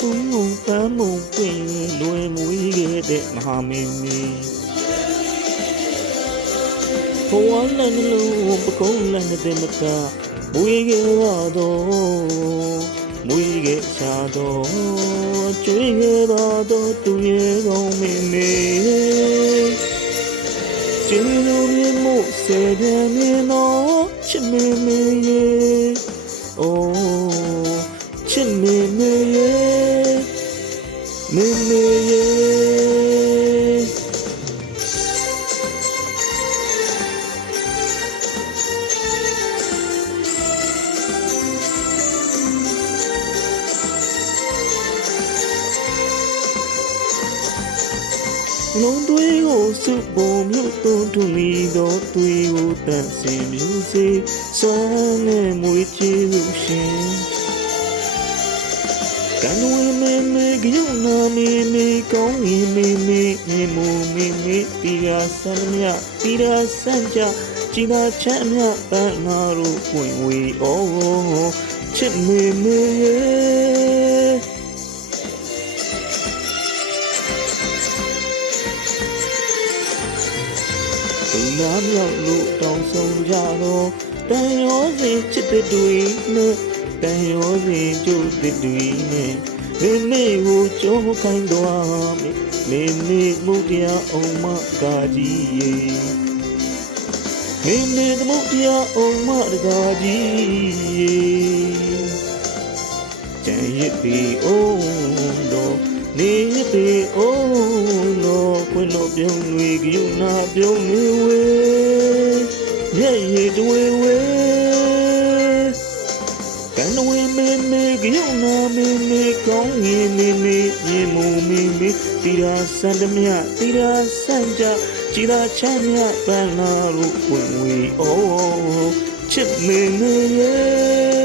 ဘူးပန်းမုံပွင့်လွယ်မွေးခဲ့တဲ့မဟာမင်းကြီးဘဝလန်းလုံးပကုံးလန်းတဲ့မကမွေးခဲ့ပါတော့မွေးခဲ့ချတော့ကျွေးခဲ့ပါတော့သူရဲ့ကောင်းမင်းကြီးကျင်းလို့မြမို့စေတယ်မြင်တော့ချစ်မင်းမရဲ့အိုးချစ်မင်းမရဲ့မင်းမရဲ့လုံးတွေကိုစုပုံမြို့သွန်းထွမီတော့တွေကိုတန့်စင်မျိုးစေစောနဲ့မွေးချေလို့ရှင်ကန်ဝဲမေမေကြုံနာမေမေကောင်းရင်မေမေမေမူမေမေတီရာဆန်းမြတီရာဆန်းကြကြည်သာချမ်းမြပန်းနာတို့ပွင့်ဝေအောချစ်မေမေရဲ့သူများမြောက်လို့တောင်းဆုံးကြတော့တန်ရောစဉ်ချစ်တဲ့တွေနဲ့တန်ရောစဉ်ကျုပ်တဲ့တွေနဲ့မေမေကိုကြိုးခိုင်းတော့မေမေမုတ်တရားအောင်မကာကြီးရေမေမေမုတ်တရားအောင်မကာကြီးရေကြံရစ်ပြီးအောင်တော့နေပြီအိုးလို့ခွင်လို့ပြုံးတွေကြုံနာပြုံးနေဝေးရဲ့ရည်တွေဝေးကန်ဝေးမေမေကြုံနာမေမေကောင်းရင်မေမေရေမူမေမေတီရာစန္ဒမြတီရာစန့်ကြကြည်သာချမ်းမြပန်းလာလို့ဝင်ဝေးအိုးချစ်မေမေရဲ့